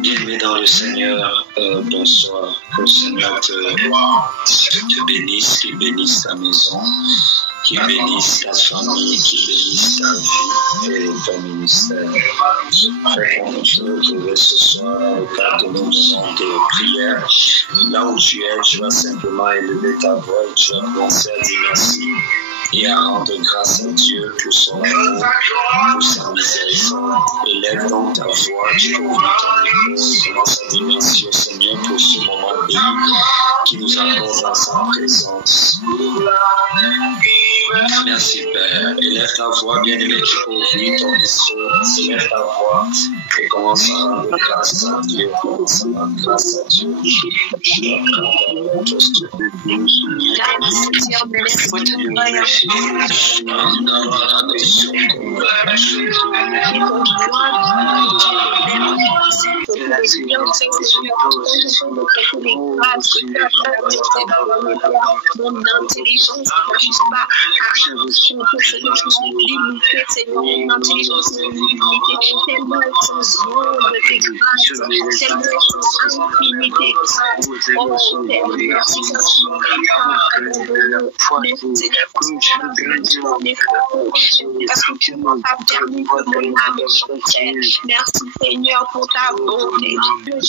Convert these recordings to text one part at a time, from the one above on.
Bien-aimé dans le Seigneur, bonsoir. Que le Seigneur te bénisse, qu'il bénisse ta maison, qu'il bénisse ta famille, qu'il bénisse ta vie et ton ministère. Très content de te retrouver ce soir au cadre de nos moments de prière. Là où tu es, tu vas simplement élever ta voix et tu vas commencer à dire merci et à rendre grâce à Dieu pour son amour, pour sa miséricorde. Élève donc ta voix, tu peux ouvrir ton micro et commence à dire merci au Seigneur pour ce moment béni qui nous accorde dans sa présence. Merci Père. Élève ta voix, bien-aimé, tu peux ouvrir ton micro, élève ta voix et commence à rendre grâce à Dieu, commence à rendre grâce à Dieu. Merci Seigneur pour ta bonté.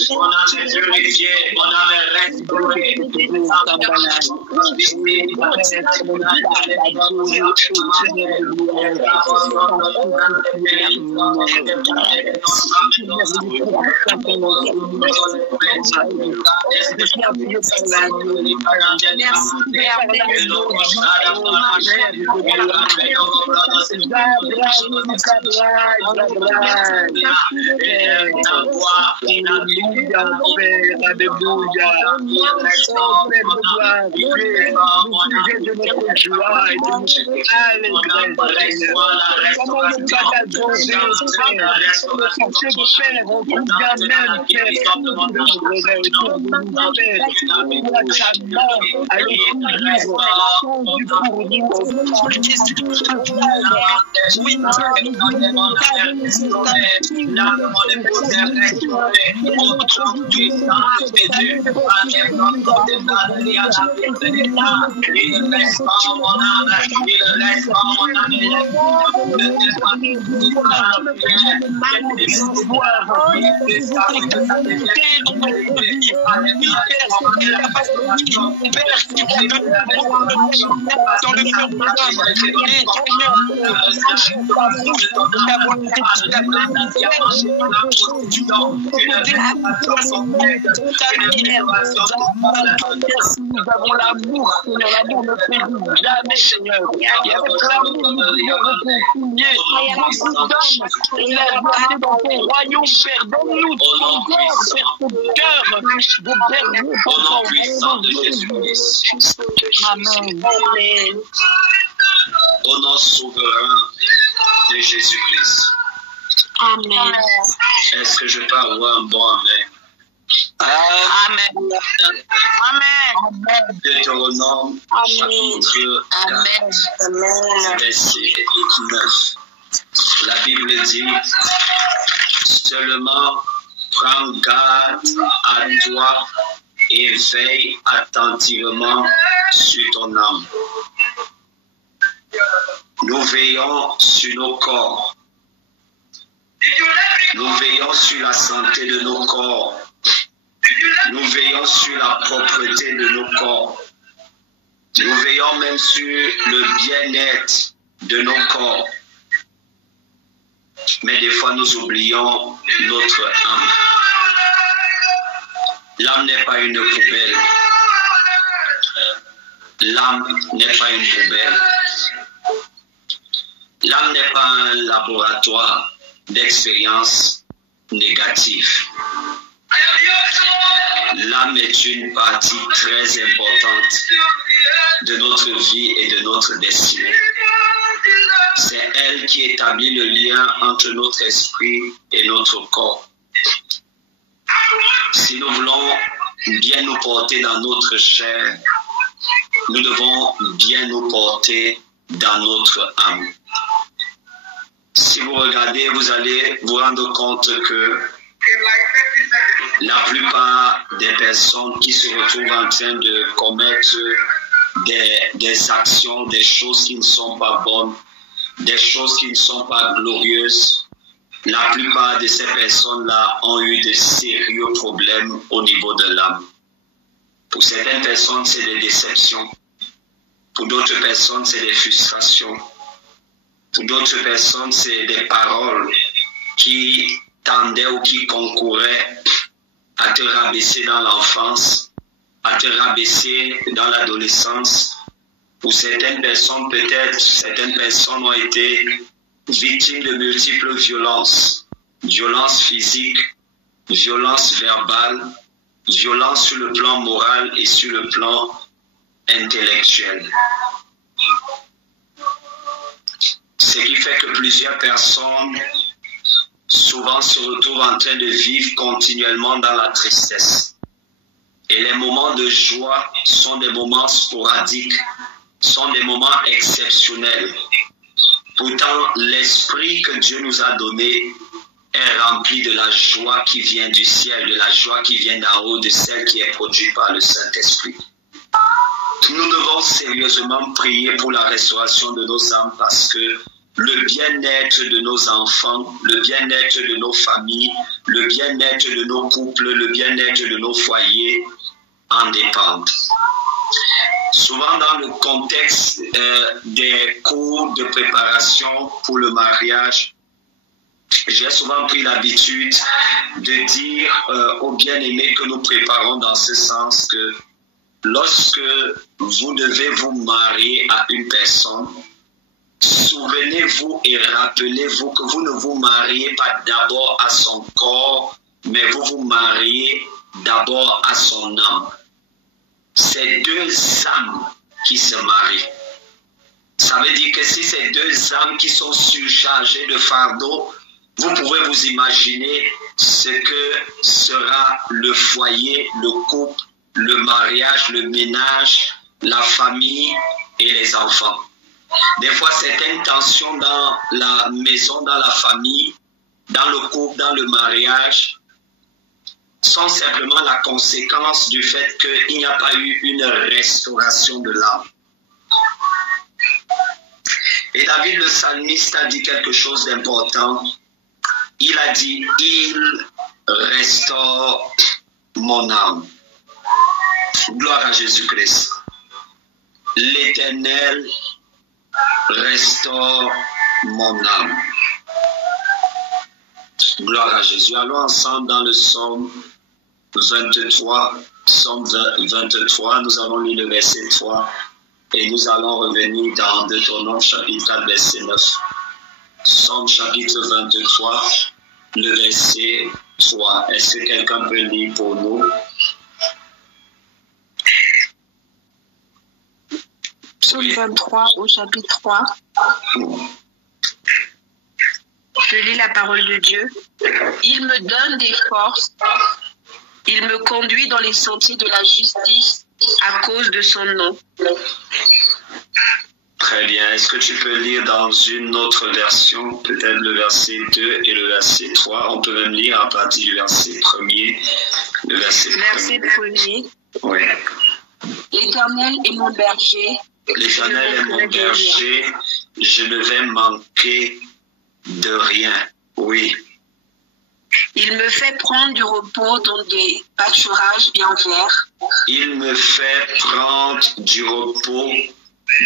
Mon âme est purifiée, mon âme est restaurée. Au nom puissant de Jésus-Christ. Amen. Au nom souverain de Jésus-Christ. Amen. Est-ce que je peux avoir un bon amen? Amen. Amen. Deutéronome chapitre 4, verset 9. La Bible dit, seulement prends garde à toi et veille attentivement sur ton âme. Nous veillons sur nos corps. Nous veillons sur la santé de nos corps. Nous veillons sur la propreté de nos corps. Nous veillons même sur le bien-être de nos corps. Mais des fois, nous oublions notre âme. L'âme n'est pas une poubelle. L'âme n'est pas une poubelle. L'âme n'est pas un laboratoire d'expériences négatives. L'âme est une partie très importante de notre vie et de notre destinée. C'est elle qui établit le lien entre notre esprit et notre corps. Si nous voulons bien nous porter dans notre chair, nous devons bien nous porter dans notre âme. Si vous regardez, vous allez vous rendre compte que la plupart des personnes qui se retrouvent en train de commettre des actions, des choses qui ne sont pas bonnes, des choses qui ne sont pas glorieuses, la plupart de ces personnes-là ont eu de sérieux problèmes au niveau de l'âme. Pour certaines personnes, c'est des déceptions. Pour d'autres personnes, c'est des frustrations. Pour d'autres personnes, c'est des paroles qui tendaient ou qui concouraient à te rabaisser dans l'enfance, à te rabaisser dans l'adolescence. Pour certaines personnes, peut-être, certaines personnes ont été victimes de multiples violences. Violences physiques, violences verbales, violences sur le plan moral et sur le plan intellectuel. Ce qui fait que plusieurs personnes souvent se retrouvent en train de vivre continuellement dans la tristesse. Et les moments de joie sont des moments sporadiques, sont des moments exceptionnels. Pourtant, l'esprit que Dieu nous a donné est rempli de la joie qui vient du ciel, de la joie qui vient d'en haut, de celle qui est produite par le Saint-Esprit. Nous devons sérieusement prier pour la restauration de nos âmes parce que le bien-être de nos enfants, le bien-être de nos familles, le bien-être de nos couples, le bien-être de nos foyers en dépendent. Souvent dans le contexte des cours de préparation pour le mariage, j'ai souvent pris l'habitude de dire aux bien-aimés que nous préparons dans ce sens que lorsque vous devez vous marier à une personne, souvenez-vous et rappelez-vous que vous ne vous mariez pas d'abord à son corps, mais vous vous mariez d'abord à son âme. C'est deux âmes qui se marient. Ça veut dire que si c'est deux âmes qui sont surchargées de fardeau, vous pouvez vous imaginer ce que sera le foyer, le couple, le mariage, le ménage, la famille et les enfants. Des fois, certaines tensions dans la maison, dans la famille, dans le couple, dans le mariage, sont simplement la conséquence du fait qu'il n'y a pas eu une restauration de l'âme. Et David le psalmiste a dit quelque chose d'important. Il a dit, il restaure mon âme. Gloire à Jésus-Christ. L'Éternel restaure mon âme. Gloire à Jésus. Allons ensemble dans le psaume 23. Psaume 23, nous allons lire le verset 3 et nous allons revenir dans Deutéronome chapitre 4, verset 9. Psaume chapitre 23, le verset 3. Est-ce que quelqu'un peut lire pour nous? Psaume 23 au chapitre 3. Je lis la parole de Dieu. Il me donne des forces. Il me conduit dans les sentiers de la justice à cause de son nom. Très bien. Est-ce que tu peux lire dans une autre version, peut-être le verset 2 et le verset 3? On peut même lire à partir du verset 1er. Le verset 1er. Oui. L'Éternel est mon berger. L'Éternel est mon berger. Je ne vais manquer de rien. Oui. Il me fait prendre du repos dans des pâturages bien verts. Il me fait prendre du repos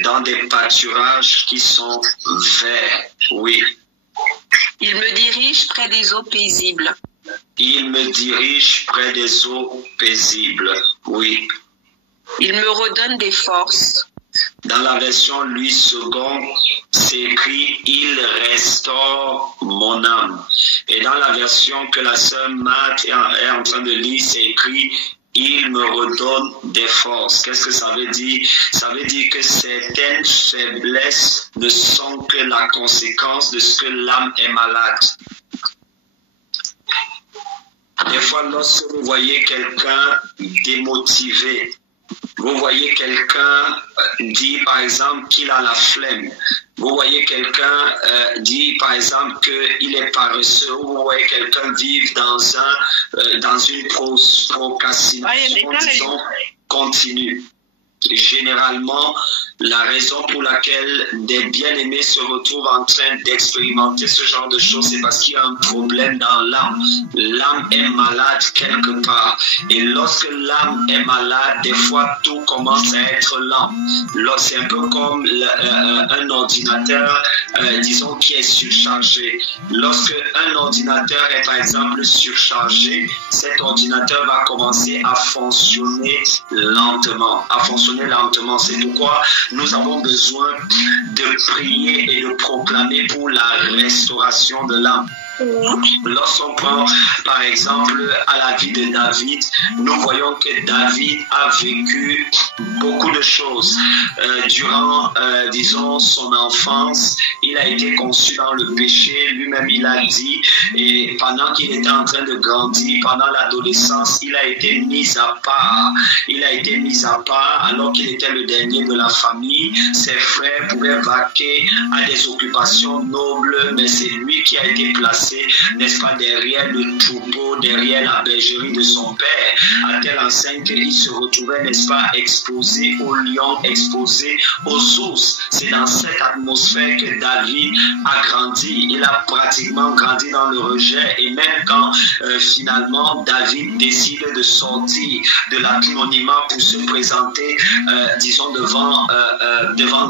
dans des pâturages qui sont verts. Oui. Il me dirige près des eaux paisibles. Il me dirige près des eaux paisibles. Oui. Il me redonne des forces. Dans la version Louis II, c'est écrit « Il restaure mon âme ». Et dans la version que la sœur Marthe est en train de lire, c'est écrit « Il me redonne des forces ». Qu'est-ce que ça veut dire? Ça veut dire que certaines faiblesses ne sont que la conséquence de ce que l'âme est malade. Des fois, lorsque vous voyez quelqu'un démotivé, Vous voyez quelqu'un dire par exemple qu'il a la flemme. Vous voyez quelqu'un dire par exemple qu'il est paresseux. Vous voyez quelqu'un vivre dans une procrastination, disons, continue. Généralement, la raison pour laquelle des bien-aimés se retrouvent en train d'expérimenter ce genre de choses, c'est parce qu'il y a un problème dans l'âme. L'âme est malade quelque part. Et lorsque l'âme est malade, des fois, tout commence à être lent. C'est un peu comme un ordinateur, disons, qui est surchargé. Lorsque un ordinateur est, par exemple, surchargé, cet ordinateur va commencer à fonctionner lentement. C'est pourquoi nous avons besoin de prier et de proclamer pour la restauration de l'âme. Lorsqu'on prend par exemple à la vie de David, nous voyons que David a vécu beaucoup de choses. Durant, disons, son enfance, il a été conçu dans le péché, lui-même il a dit, et pendant qu'il était en train de grandir, pendant l'adolescence, il a été mis à part. Il a été mis à part alors qu'il était le dernier de la famille. Ses frères pouvaient vaquer à des occupations nobles, mais c'est lui qui a été placé, n'est-ce pas, derrière le troupeau, derrière la bergerie de son père, à telle enseigne qu'il se retrouvait, n'est-ce pas, exposé aux lions, exposé aux ours. C'est dans cette atmosphère que David a grandi. Il a pratiquement grandi dans le rejet, et même quand finalement David décide de sortir de l'anonymat pour se présenter, disons, devant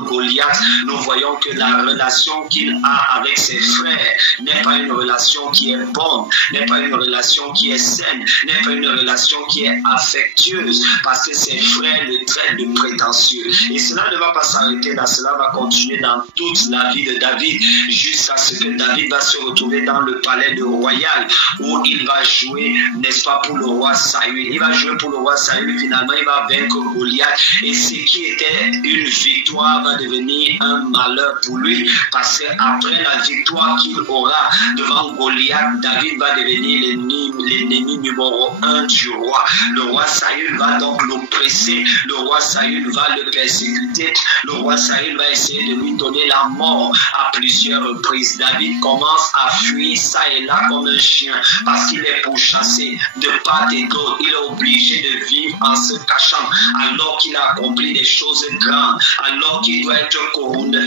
Goliath, nous voyons que la relation qu'il a avec ses frères n'est pas une relation qui est bonne, n'est pas une relation qui est saine, n'est pas une relation qui est affectueuse, parce que ses frères le traitent de prétentieux. Et cela ne va pas s'arrêter là, cela va continuer dans toute la vie de David, jusqu'à ce que David va se retrouver dans le palais de royal, où il va jouer, n'est-ce pas, pour le roi Saül. Il va jouer pour le roi Saül, finalement il va vaincre Goliath, et ce qui était une victoire va devenir un malheur pour lui, parce qu'après la victoire qu'il aura devant Goliath, David va devenir l'ennemi numéro 1 du roi. Le roi Saül va donc l'oppresser, le roi Saül va le persécuter, le roi Saül va essayer de lui donner la mort à plusieurs reprises. David commence à fuir ça et là comme un chien, parce qu'il est pourchassé de part et d'autre. Il est obligé de vivre en se cachant, alors qu'il a accompli des choses grandes, alors qu'il doit être couronné,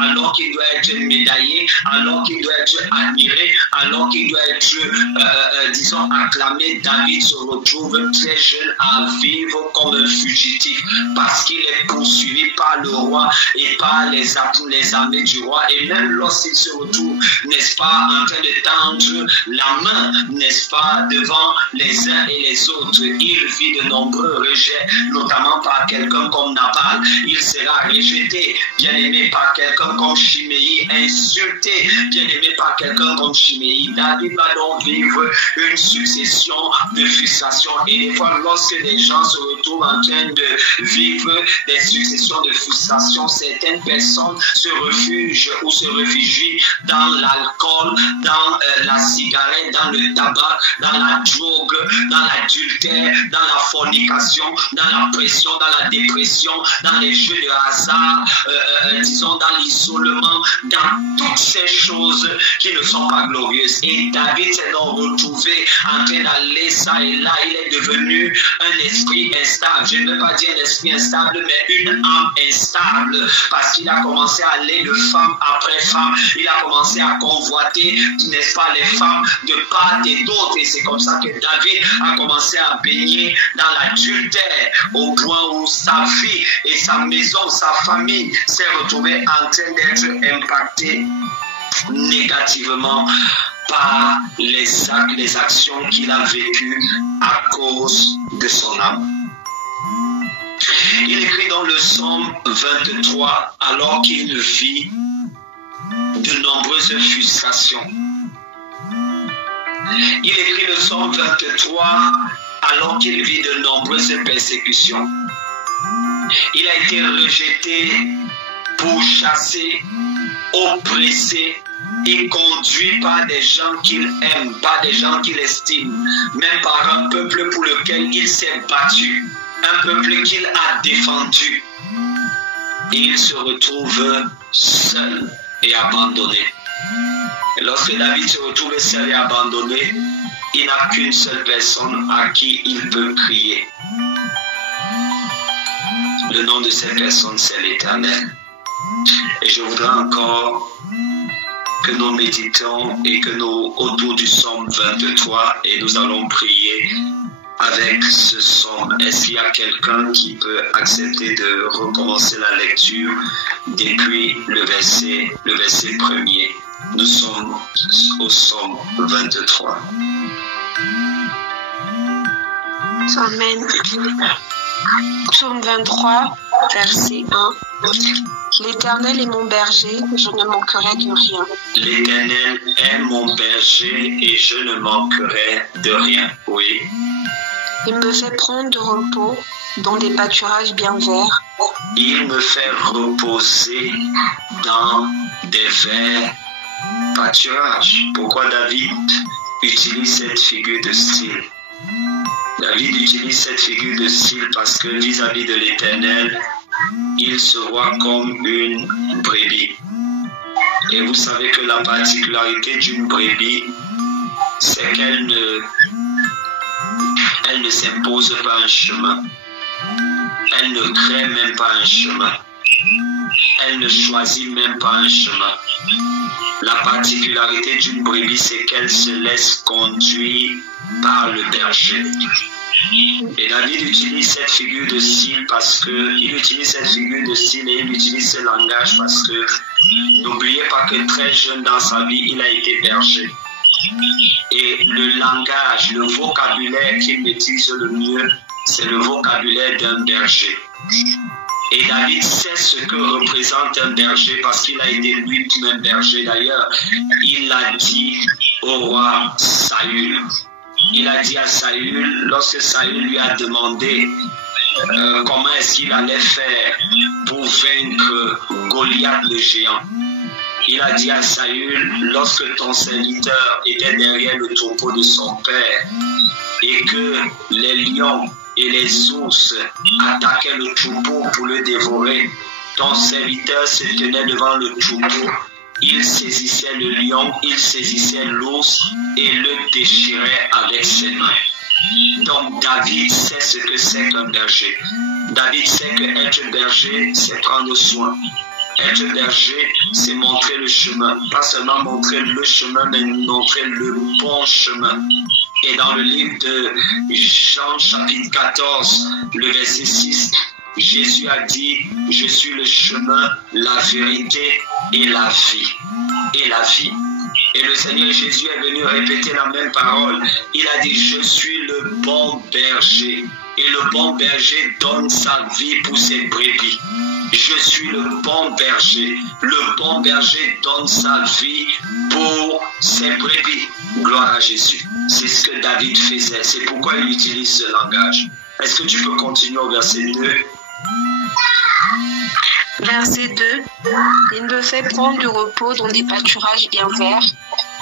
alors qu'il doit être médaillé, alors qu'il doit être admiré, alors qu'il doit être, disons, acclamé. David se retrouve très jeune à vivre comme un fugitif, parce qu'il est poursuivi par le roi et par les armées du roi. Et même lorsqu'il se retrouve, n'est-ce pas, en train de tendre la main, n'est-ce pas, devant les uns et les autres, il vit de nombreux rejets, notamment par quelqu'un comme Nabal. Il sera rejeté, bien aimé, par quelqu'un comme Chiméi, insulté, bien aimé, par quelqu'un comme Chiméi. David va donc vivre une succession de frustrations. Et des fois, lorsque les gens se retrouvent en train de vivre des successions de frustrations, certaines personnes se réfugient ou se réfugient dans l'alcool, dans la cigarette, dans le tabac, dans la drogue, dans l'adultère, dans la fornication, dans la pression, dans la dépression, dans les jeux de hasard, disons dans l'isolement, dans toutes ces choses qui ne sont pas glorieuses. Et David s'est donc retrouvé en train d'aller ça et là. Il est devenu un esprit instable. Je ne veux pas dire un esprit instable, mais une âme instable, parce qu'il a commencé à aller de femme après femme. Il a commencé à convoiter, n'est-ce pas, les femmes de part et d'autre. Et c'est comme ça que David a commencé à baigner dans l'adultère, au point où sa vie et sa maison, sa famille s'est retrouvée en train d'être impactée négativement par les actions qu'il a vécues à cause de son âme. Il écrit dans le psaume 23, alors qu'il vit de nombreuses frustrations. Il écrit le psaume 23, alors qu'il vit de nombreuses persécutions. Il a été rejeté, pourchassé, oppressé et conduit par des gens qu'il aime, par des gens qu'il estime, même par un peuple pour lequel il s'est battu. un peuple qu'il a défendu. Et il se retrouve seul et abandonné. Et lorsque David se retrouve seul et abandonné, il n'a qu'une seule personne à qui il peut crier. Le nom de cette personne, c'est l'Éternel. Et je voudrais encore que nous méditons et que nous, autour du psaume 23, et nous allons prier avec ce psaume. Est-ce qu'il y a quelqu'un qui peut accepter de recommencer la lecture depuis le verset premier? Nous sommes au psaume 23. Amen. Psaume 23, verset 1. L'Éternel est mon berger, je ne manquerai de rien. L'Éternel est mon berger et je ne manquerai de rien. Oui. Il me fait prendre de repos dans des pâturages bien verts. Il me fait reposer dans des verts pâturages. Pourquoi David utilise cette figure de style? David utilise cette figure de style parce que vis-à-vis de l'Éternel, il se voit comme une brebis. Et vous savez que la particularité d'une brebis, c'est qu'elle ne s'impose pas un chemin. Elle ne crée même pas un chemin. Elle ne choisit même pas un chemin. La particularité d'une brebis, c'est qu'elle se laisse conduire par le berger. Et David utilise cette figure de style parce que il utilise cette figure de style et il utilise ce langage parce que n'oubliez pas que très jeune dans sa vie, il a été berger. Et le langage, le vocabulaire qu'il maîtrise le mieux, c'est le vocabulaire d'un berger. Et David sait ce que représente un berger parce qu'il a été lui-même berger. D'ailleurs, il l'a dit au roi Saül. Il a dit à Saül, lorsque Saül lui a demandé comment est-ce qu'il allait faire pour vaincre Goliath le géant, il a dit à Saül, lorsque ton serviteur était derrière le troupeau de son père et que les lions et les ours attaquaient le troupeau pour le dévorer, ton serviteur se tenait devant le troupeau. Il saisissait le lion, il saisissait l'ours et le déchirait avec ses mains. Donc David sait ce que c'est qu'un berger. David sait que être berger, c'est prendre soin. Être berger, c'est montrer le chemin. Pas seulement montrer le chemin, mais montrer le bon chemin. Et dans le livre de Jean chapitre 14, le verset 6, Jésus a dit, je suis le chemin, la vérité et la vie. Et la vie. Et le Seigneur Jésus est venu répéter la même parole. Il a dit, je suis le bon berger. Et le bon berger donne sa vie pour ses brebis. Je suis le bon berger. Le bon berger donne sa vie pour ses brebis. Gloire à Jésus. C'est ce que David faisait. C'est pourquoi il utilise ce langage. Est-ce que tu peux continuer au verset 2? Verset 2. Il me fait prendre du repos dans des pâturages bien verts.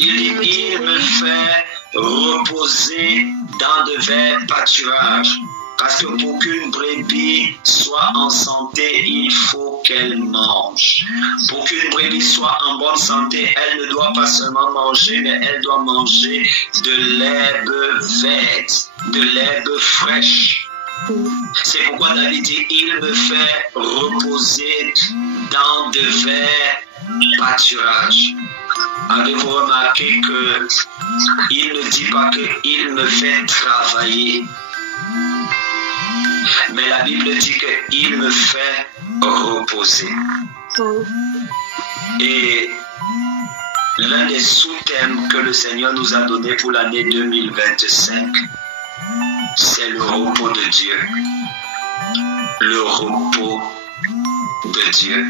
Il me fait reposer dans de verts pâturages. Parce que pour qu'une brebis soit en santé, il faut qu'elle mange. Pour qu'une brebis soit en bonne santé, elle ne doit pas seulement manger, mais elle doit manger de l'herbe verte, de l'herbe fraîche. C'est pourquoi David dit, il me fait reposer dans de verts pâturages. Avez-vous remarqué que il ne dit pas qu'il me fait travailler, mais la Bible dit qu'il me fait reposer. Et l'un des sous-thèmes que le Seigneur nous a donné pour l'année 2025, c'est le repos de Dieu. Le repos de Dieu.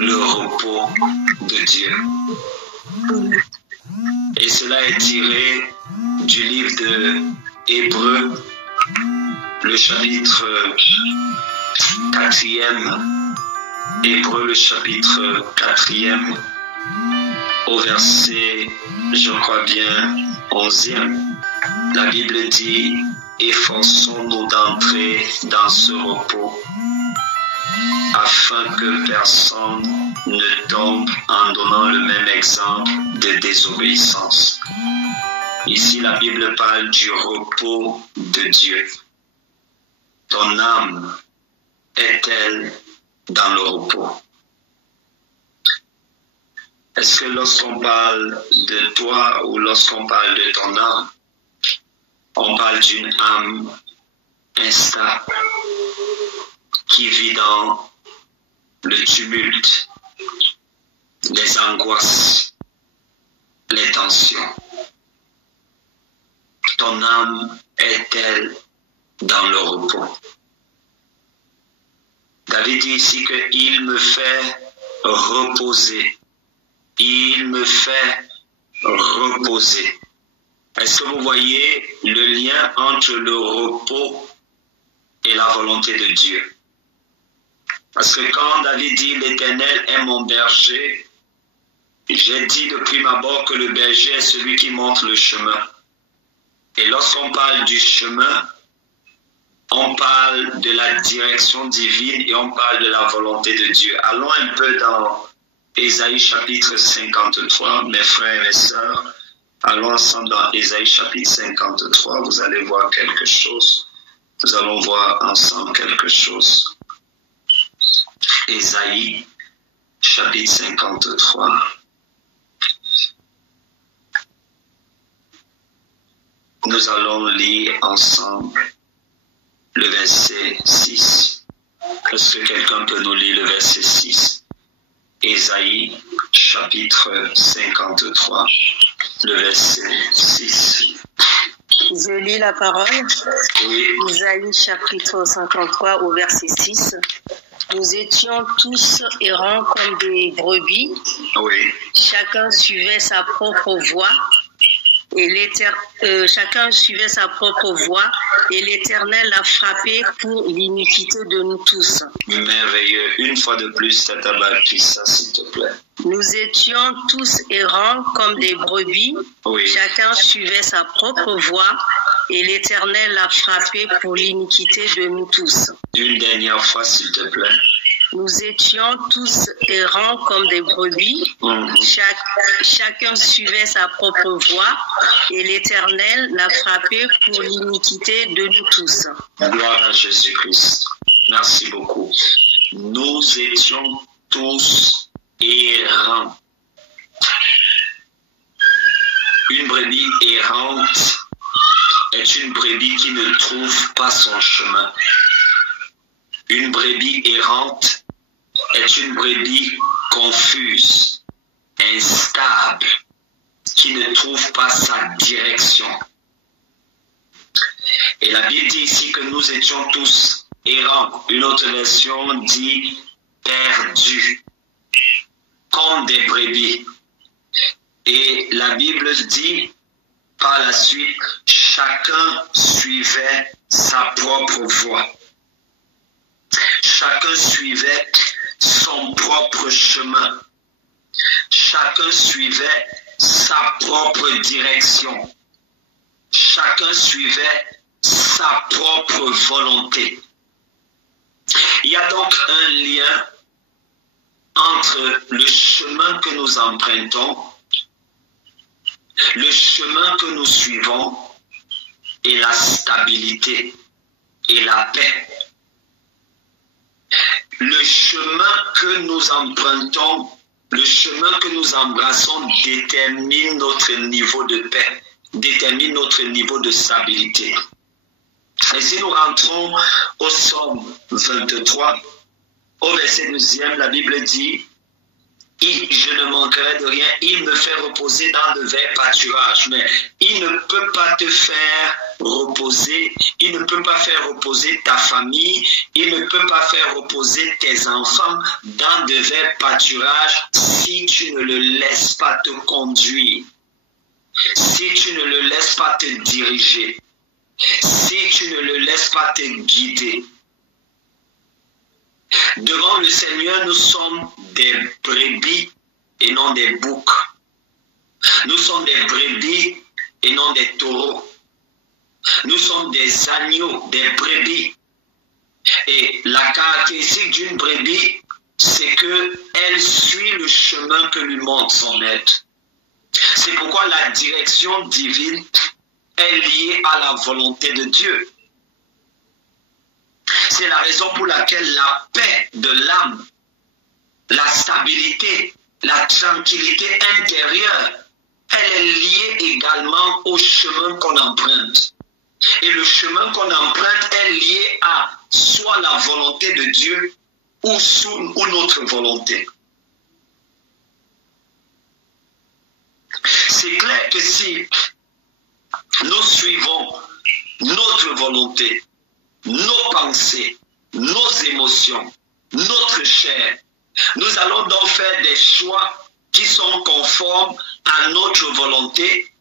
Le repos de Dieu. Et cela est tiré du livre de Hébreux, le chapitre 4e. Hébreux, le chapitre 4e, au verset, je crois bien, 11e. La Bible dit, efforçons-nous d'entrer dans ce repos afin que personne ne tombe en donnant le même exemple de désobéissance. Ici, la Bible parle du repos de Dieu. Ton âme est-elle dans le repos? Est-ce que lorsqu'on parle de toi ou lorsqu'on parle de ton âme, on parle d'une âme instable qui vit dans le tumulte, les angoisses, les tensions? Ton âme est-elle dans le repos? David dit ici qu'il me fait reposer. Il me fait reposer. Est-ce que vous voyez le lien entre le repos et la volonté de Dieu? Parce que quand David dit « L'Éternel est mon berger », j'ai dit de prime abord que le berger est celui qui montre le chemin. Et lorsqu'on parle du chemin, on parle de la direction divine et on parle de la volonté de Dieu. Allons un peu dans Ésaïe chapitre 53, mes frères et sœurs. Allons ensemble dans Ésaïe chapitre 53, vous allez voir quelque chose. Nous allons voir ensemble quelque chose. Ésaïe chapitre 53. Nous allons lire ensemble le verset 6. Est-ce que quelqu'un peut nous lire le verset 6? Ésaïe chapitre 53, le verset 6. Je lis la parole. Oui. Ésaïe chapitre 53 au verset 6. Nous étions tous errants comme des brebis. Oui. Chacun suivait sa propre voie. Chacun suivait sa propre voie et l'Éternel l'a frappé pour l'iniquité de nous tous. Merveilleux. Une fois de plus, Tatabapi, ça s'il te plaît. Nous étions tous errants comme des brebis. Oui. Chacun suivait sa propre voie et l'Éternel l'a frappé pour l'iniquité de nous tous. Une dernière fois, s'il te plaît. Nous étions tous errants comme des brebis. Chacun suivait sa propre voie et l'Éternel l'a frappé pour l'iniquité de nous tous. Gloire à Jésus-Christ. Merci beaucoup. Nous étions tous errants. Une brebis errante est une brebis qui ne trouve pas son chemin. Une brebis errante est une brebis confuse, instable, qui ne trouve pas sa direction. Et la Bible dit ici que nous étions tous errants. Une autre version dit perdus, comme des brebis. Et la Bible dit par la suite, chacun suivait sa propre voie. Chacun suivait son propre chemin. Chacun suivait sa propre direction. Chacun suivait sa propre volonté. Il y a donc un lien entre le chemin que nous empruntons, le chemin que nous suivons et la stabilité et la paix. Le chemin que nous empruntons, le chemin que nous embrassons détermine notre niveau de paix, détermine notre niveau de stabilité. Et si nous rentrons au psaume 23, au verset 12e, la Bible dit « Je ne manquerai de rien, il me fait reposer dans de verts pâturages. » Mais il ne peut pas te faire reposer, il ne peut pas faire reposer ta famille, il ne peut pas faire reposer tes enfants dans de verts pâturages si tu ne le laisses pas te conduire, si tu ne le laisses pas te diriger, si tu ne le laisses pas te guider. Devant le Seigneur, nous sommes des brebis et non des boucs. Nous sommes des brebis et non des taureaux. Nous sommes des agneaux, des brebis. Et la caractéristique d'une brebis, c'est qu'elle suit le chemin que lui montre son maître. C'est pourquoi la direction divine est liée à la volonté de Dieu. C'est la raison pour laquelle la paix de l'âme, la stabilité, la tranquillité intérieure, elle est liée également au chemin qu'on emprunte. Et le chemin qu'on emprunte est lié à soit la volonté de Dieu ou notre volonté. C'est clair que si nous suivons notre volonté, nos pensées, nos émotions, notre chair, nous allons donc faire des choix qui sont conformes à notre volonté,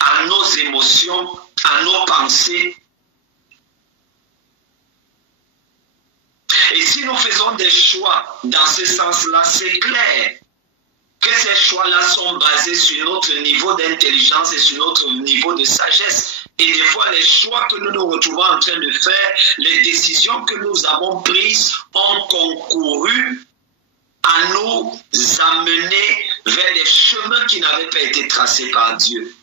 à nos émotions, à nos pensées. Et si nous faisons des choix dans ce sens-là, c'est clair que ces choix-là sont basés sur notre niveau d'intelligence et sur notre niveau de sagesse. Et des fois, les choix que nous nous retrouvons en train de faire, les décisions que nous avons prises ont concouru à nous amener vers des chemins qui n'avaient pas été tracés par Dieu.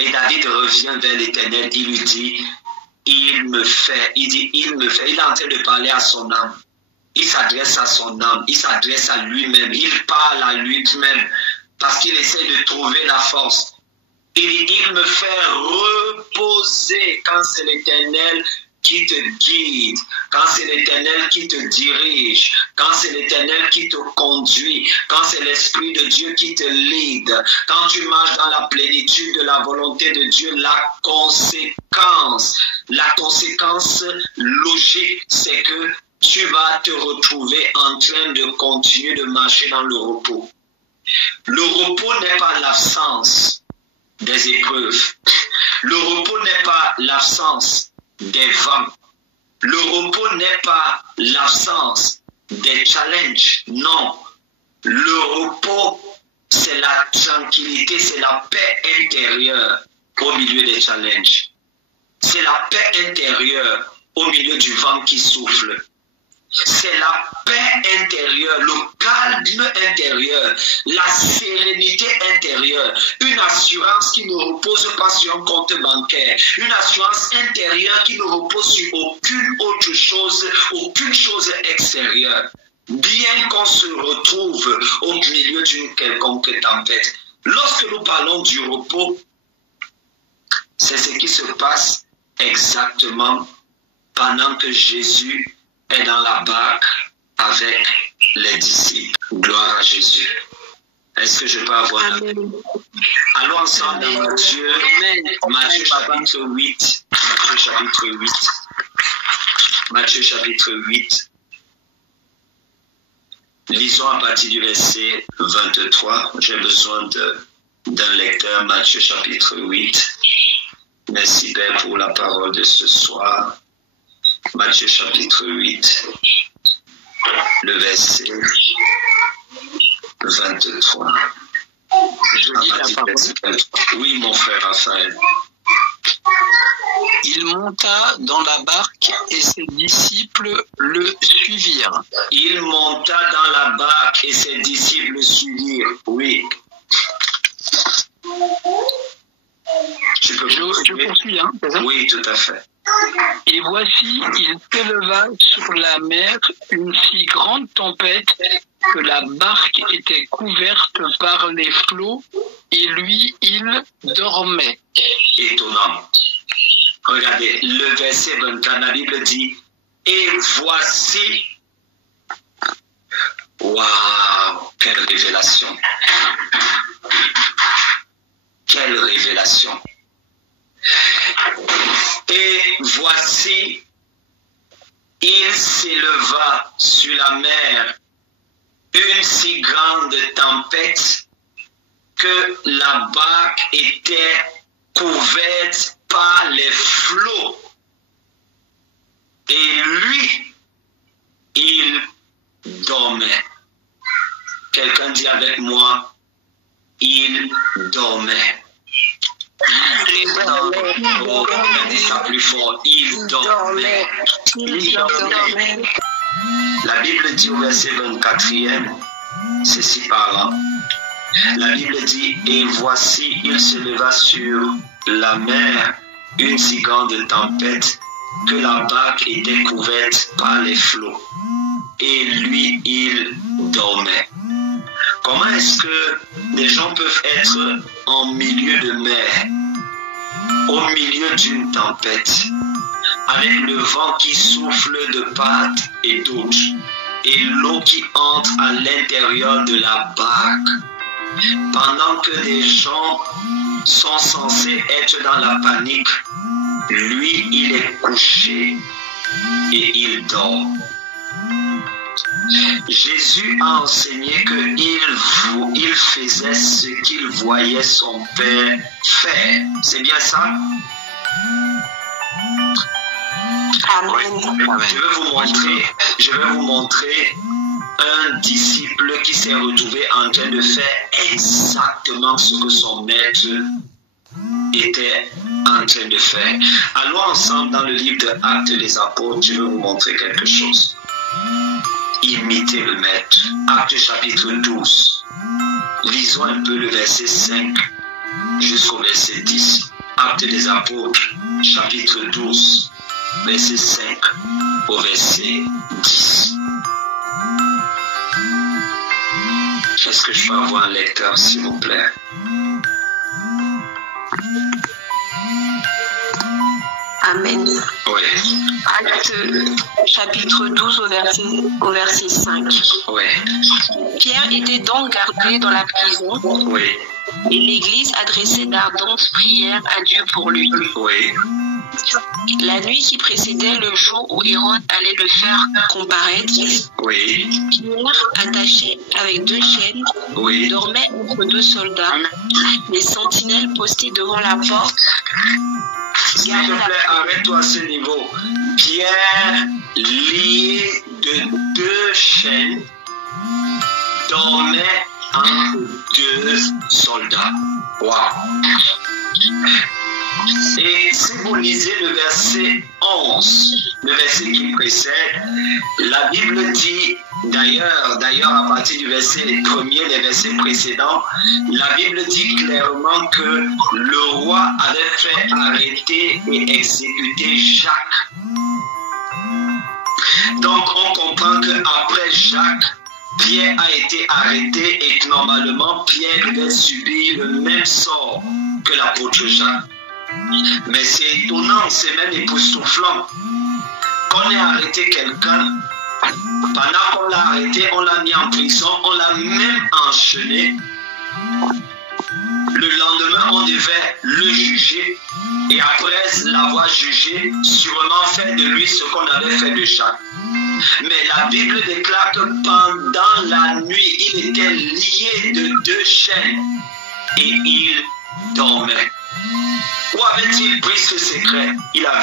Et David revient vers l'Éternel, il lui dit, il est en train de parler à son âme. Il s'adresse à son âme, il s'adresse à lui-même, il parle à lui-même parce qu'il essaie de trouver la force. Il me fait reposer quand c'est l'Éternel qui te guide, quand c'est l'Éternel qui te dirige, quand c'est l'Éternel qui te conduit, quand c'est l'Esprit de Dieu qui te lead, quand tu marches dans la plénitude de la volonté de Dieu, la conséquence logique, c'est que tu vas te retrouver en train de continuer de marcher dans le repos. Le repos n'est pas l'absence des épreuves. Le repos n'est pas l'absence des vents. Le repos n'est pas l'absence des challenges. Non. Le repos, c'est la tranquillité, c'est la paix intérieure au milieu des challenges. C'est la paix intérieure au milieu du vent qui souffle. C'est la paix intérieure, le calme intérieur, la sérénité intérieure, une assurance qui ne repose pas sur un compte bancaire, une assurance intérieure qui ne repose sur aucune autre chose, aucune chose extérieure, bien qu'on se retrouve au milieu d'une quelconque tempête. Lorsque nous parlons du repos, c'est ce qui se passe exactement pendant que Jésus est dans la barque avec les disciples. Gloire à Jésus. Est-ce que je peux avoir la paix? Allons ensemble dans Matthieu chapitre 8. Matthieu chapitre 8. Lisons à partir du verset 23. J'ai besoin d'un lecteur. Matthieu chapitre 8. Merci Père pour la parole de ce soir. Matthieu chapitre 8, le verset 23. Je lis la parole. Oui, mon frère Raphaël. Il monta dans la barque et ses disciples le suivirent. Il monta dans la barque et ses disciples le suivirent. Oui. Je poursuis, hein, c'est ça? Oui, tout à fait. Et voici, il s'éleva sur la mer une si grande tempête que la barque était couverte par les flots et lui, il dormait. Étonnant. Regardez, le verset 24, la Bible dit, et voici, waouh, quelle révélation. Quelle révélation. Et voici, il s'éleva sur la mer une si grande tempête que la barque était couverte par les flots. Et lui, il dormait. Quelqu'un dit avec moi, il dormait. Il dormait. Oh, on dit ça plus fort. Il dormait. Il dormait. La Bible dit au verset 24e, ceci parlant. La Bible dit, et voici, il se leva sur la mer une si grande tempête que la barque était couverte par les flots. Et lui, il dormait. Comment est-ce que des gens peuvent être en milieu de mer, au milieu d'une tempête, avec le vent qui souffle de part et d'autre, et l'eau qui entre à l'intérieur de la barque, pendant que des gens sont censés être dans la panique, lui, il est couché et il dort. Jésus a enseigné qu'il faisait ce qu'il voyait son Père faire. C'est bien ça? Amen. Je vais vous montrer un disciple qui s'est retrouvé en train de faire exactement ce que son maître était en train de faire. Allons ensemble dans le livre de Actes des Apôtres, je vais vous montrer quelque chose. Imitez le maître. Actes chapitre 12. Lisons un peu le verset 5 jusqu'au verset 10. Actes des Apôtres, chapitre 12, verset 5 au verset 10. Est-ce que je peux avoir un lecteur, s'il vous plaît? Amen. Oui. Acte chapitre 12 au verset 5. Oui. Pierre était donc gardé dans la prison. Oui. Et l'Église adressait d'ardentes prières à Dieu pour lui. Oui. La nuit qui précédait le jour où Hérode allait le faire comparaître, Oui. Pierre, attaché avec 2 chaînes, Oui. dormait entre 2 soldats. Les sentinelles postées devant la porte. S'il te plaît, arrête-toi à ce niveau. Pierre, lié de 2 chaînes, dormait entre 2 soldats. Wow. Et si vous lisez le verset 11, le verset qui précède, la Bible dit, d'ailleurs à partir du verset 1er, les versets précédents, la Bible dit clairement que le roi avait fait arrêter et exécuter Jacques. Donc on comprend qu'après Jacques, Pierre a été arrêté et que normalement Pierre devait subir le même sort que l'apôtre Jacques. Mais c'est étonnant, c'est même époustouflant. Quand on a arrêté quelqu'un, pendant qu'on l'a arrêté, on l'a mis en prison, on l'a même enchaîné. Le lendemain, on devait le juger et après l'avoir jugé, sûrement faire de lui ce qu'on avait fait de Jacques. Mais la Bible déclare que pendant la nuit, il était lié de 2 chaînes et il dormait. Où avait-il pris ce secret? Il a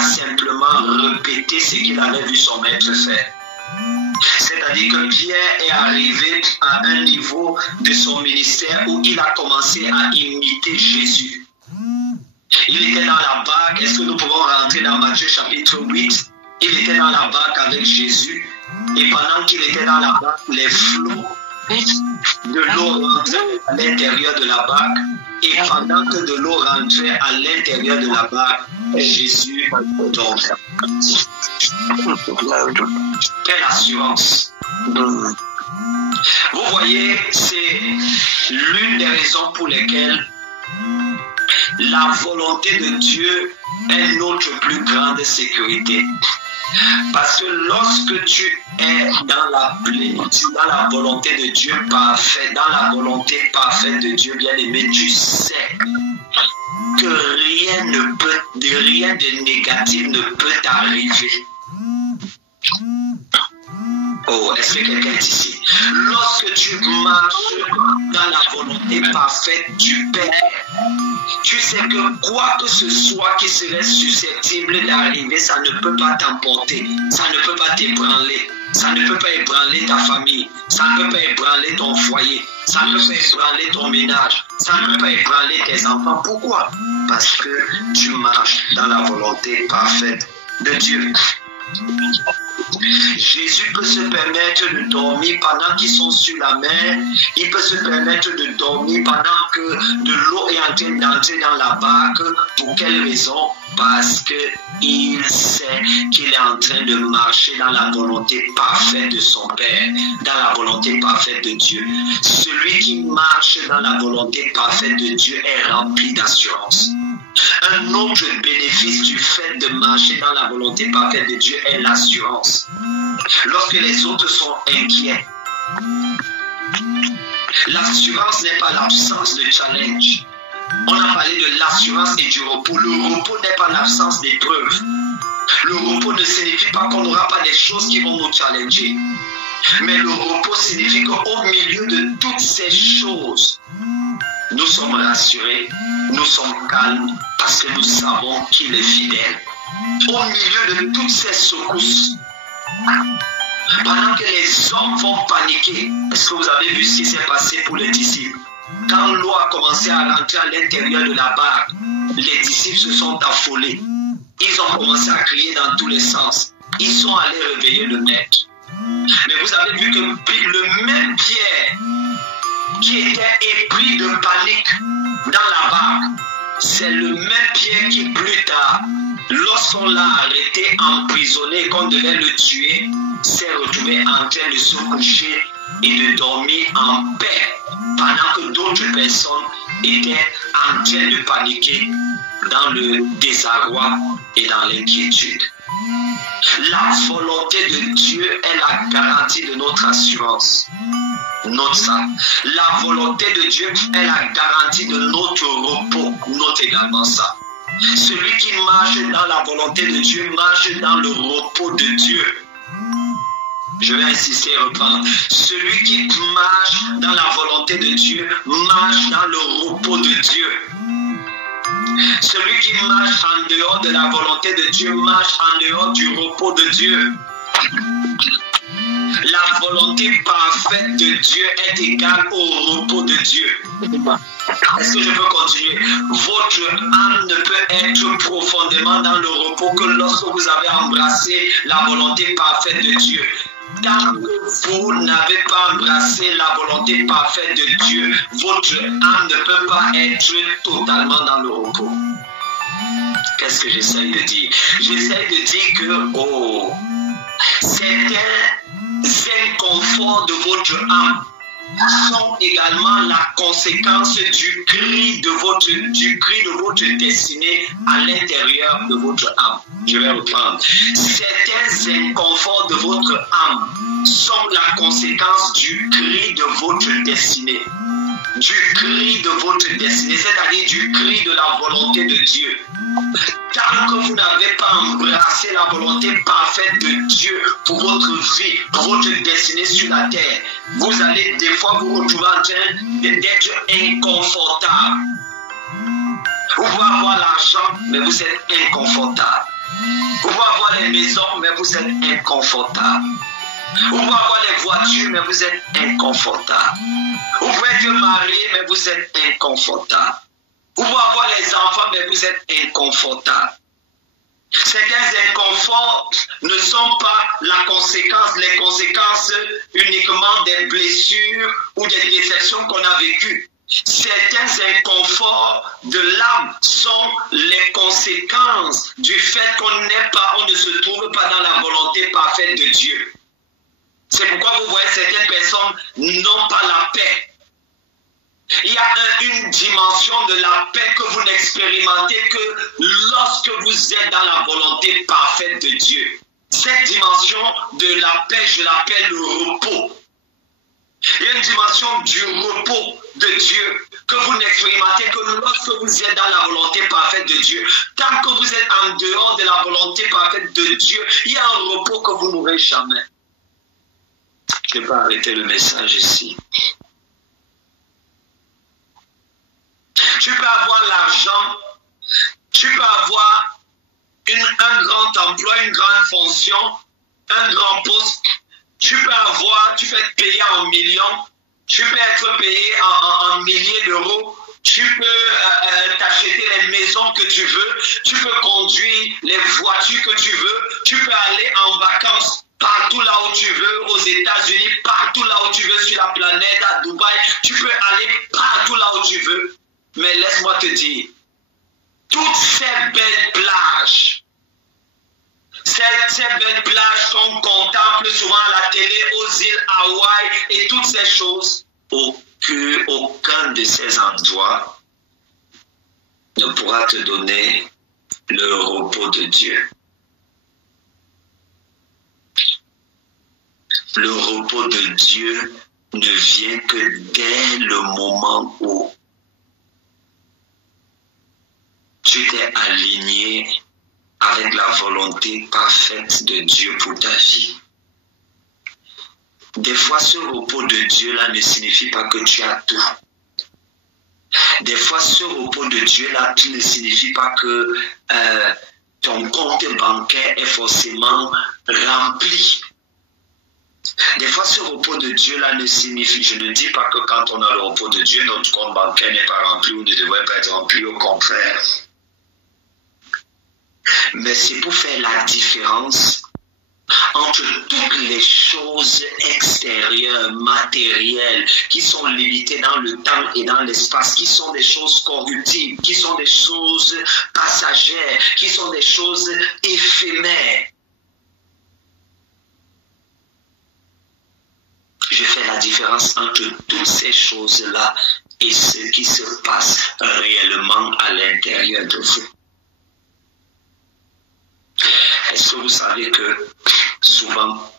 simplement répété ce qu'il avait vu son maître faire. C'est-à-dire que Pierre est arrivé à un niveau de son ministère où il a commencé à imiter Jésus. Il était dans la barque. Est-ce que nous pouvons rentrer dans Matthieu chapitre 8? Il était dans la barque avec Jésus. Et pendant qu'il était dans la barque, les flots de l'eau rentraient à l'intérieur de la barque. Et pendant que de l'eau rentrait à l'intérieur de la barque, Jésus dormait. Quelle assurance! Vous voyez, c'est l'une des raisons pour lesquelles la volonté de Dieu est notre plus grande sécurité. Parce que lorsque tu es dans la plénitude, dans la volonté de Dieu parfaite, dans la volonté parfaite de Dieu bien-aimé, tu sais que rien de négatif ne peut t'arriver. Oh, est-ce que quelqu'un est ici? Lorsque tu marches dans la volonté parfaite du Père, tu sais que quoi que ce soit qui serait susceptible d'arriver, ça ne peut pas t'emporter, ça ne peut pas t'ébranler. Ça ne peut pas ébranler ta famille. Ça ne peut pas ébranler ton foyer. Ça ne peut pas ébranler ton ménage. Ça ne peut pas ébranler tes enfants. Pourquoi? Parce que tu marches dans la volonté parfaite de Dieu. Jésus peut se permettre de dormir pendant qu'ils sont sur la mer. Il peut se permettre de dormir pendant que de l'eau est en train d'entrer dans la barque. Pour quelle raison? Parce qu'il sait qu'il est en train de marcher dans la volonté parfaite de son Père, dans la volonté parfaite de Dieu. Celui qui marche dans la volonté parfaite de Dieu est rempli d'assurance. Un autre bénéfice du fait de marcher dans la volonté parfaite de Dieu est l'assurance. Lorsque les autres sont inquiets, l'assurance n'est pas l'absence de challenge. On a parlé de l'assurance et du repos. Le repos n'est pas l'absence d'épreuves. Le repos ne signifie pas qu'on n'aura pas des choses qui vont nous challenger. Mais le repos signifie qu'au milieu de toutes ces choses, nous sommes rassurés, nous sommes calmes, parce que nous savons qu'il est fidèle. Au milieu de toutes ces secousses, pendant que les hommes vont paniquer, est-ce que vous avez vu ce qui s'est passé pour les disciples? Quand l'eau a commencé à rentrer à l'intérieur de la barque, les disciples se sont affolés. Ils ont commencé à crier dans tous les sens. Ils sont allés réveiller le maître. Mais vous avez vu que le même Pierre qui était épris de panique dans la barque, c'est le même Pierre qui plus tard, lorsqu'on l'a arrêté, emprisonné, qu'on devait le tuer, s'est retrouvé en train de se coucher et de dormir en paix, pendant que d'autres personnes étaient en train de paniquer dans le désarroi et dans l'inquiétude. La volonté de Dieu est la garantie de notre assurance. Note ça. La volonté de Dieu est la garantie de notre repos. Note également ça. Celui qui marche dans la volonté de Dieu marche dans le repos de Dieu. Je vais insister et reprendre. Celui qui marche dans la volonté de Dieu marche dans le repos de Dieu. Celui qui marche en dehors de la volonté de Dieu marche en dehors du repos de Dieu. La volonté parfaite de Dieu est égale au repos de Dieu. Est-ce que je peux continuer? Votre âme ne peut être profondément dans le repos que lorsque vous avez embrassé la volonté parfaite de Dieu. Tant que vous n'avez pas embrassé la volonté parfaite de Dieu, votre âme ne peut pas être totalement dans le repos. Qu'est-ce que j'essaye de dire? J'essaye de dire que, certains inconforts de votre âme sont également la conséquence du cri de votre destinée à l'intérieur de votre âme. Je vais reprendre. Certains inconforts de votre âme sont la conséquence du cri de votre destinée. Du cri de votre destinée, c'est-à-dire du cri de la volonté de Dieu. Tant que vous n'avez pas embrassé la volonté parfaite de Dieu pour votre vie, pour votre destinée sur la terre, vous allez des fois vous retrouver en train d'être inconfortable. Vous pouvez avoir l'argent, mais vous êtes inconfortable. Vous pouvez avoir les maisons, mais vous êtes inconfortable. Vous pouvez avoir les voitures, mais vous êtes inconfortable. Vous pouvez être marié, mais vous êtes inconfortable. Vous pouvez avoir les enfants, mais vous êtes inconfortable. Certains inconforts ne sont pas les conséquences uniquement des blessures ou des déceptions qu'on a vécues. Certains inconforts de l'âme sont les conséquences du fait qu'on ne se trouve pas dans la volonté parfaite de Dieu. C'est pourquoi vous voyez certaines personnes n'ont pas la paix. Il y a une dimension de la paix que vous n'expérimentez que lorsque vous êtes dans la volonté parfaite de Dieu. Cette dimension de la paix, je l'appelle le repos. Il y a une dimension du repos de Dieu que vous n'expérimentez que lorsque vous êtes dans la volonté parfaite de Dieu. Tant que vous êtes en dehors de la volonté parfaite de Dieu, il y a un repos que vous n'aurez jamais. Je vais pas arrêter le message ici. Tu peux avoir l'argent, tu peux avoir un grand emploi, une grande fonction, un grand poste, tu peux être payé en millions, tu peux être payé en milliers d'euros, tu peux t'acheter les maisons que tu veux, tu peux conduire les voitures que tu veux, tu peux aller en vacances partout là où tu veux, aux États-Unis, partout là où tu veux sur la planète, à Dubaï, tu peux aller partout là où tu veux. Mais laisse-moi te dire, toutes ces belles plages, ces belles plages qu'on contemple souvent à la télé, aux îles Hawaï et toutes ces choses, aucun de ces endroits ne pourra te donner le repos de Dieu. Le repos de Dieu ne vient que dès le moment où tu t'es aligné avec la volonté parfaite de Dieu pour ta vie. Des fois, ce repos de Dieu-là ne signifie pas que tu as tout. Des fois, ce repos de Dieu-là ne signifie pas que ton compte bancaire est forcément rempli. Des fois, ce repos de Dieu-là ne signifie, je ne dis pas que quand on a le repos de Dieu, notre compte bancaire n'est pas rempli ou ne devrait pas être rempli, au contraire. Mais c'est pour faire la différence entre toutes les choses extérieures, matérielles, qui sont limitées dans le temps et dans l'espace, qui sont des choses corruptibles, qui sont des choses passagères, qui sont des choses éphémères. Je fais la différence entre toutes ces choses-là et ce qui se passe réellement à l'intérieur de vous. Est-ce que vous savez que souvent,